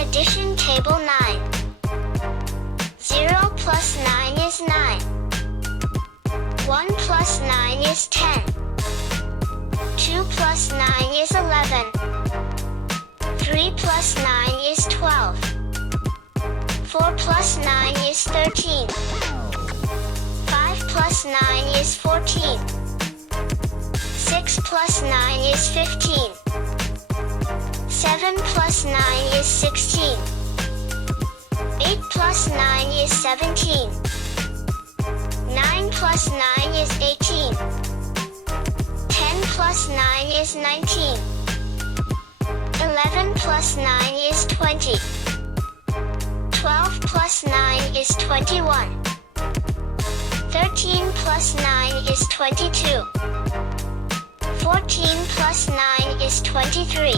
Addition table 9. 0 plus 9 is 9. 1 plus 9 is 10. 2 plus 9 is 11. 3 plus 9 is 12. 4 plus 9 is 13. 5 plus 9 is 14. 6 plus 9 is 15. 7 plus 9 is 16. 8 plus 9 is 17. 9 plus 9 is 18. 10 plus 9 is 19. 11 plus 9 is 20. 12 plus 9 is 21. 13 plus 9 is 22. 14 plus 9 is 23.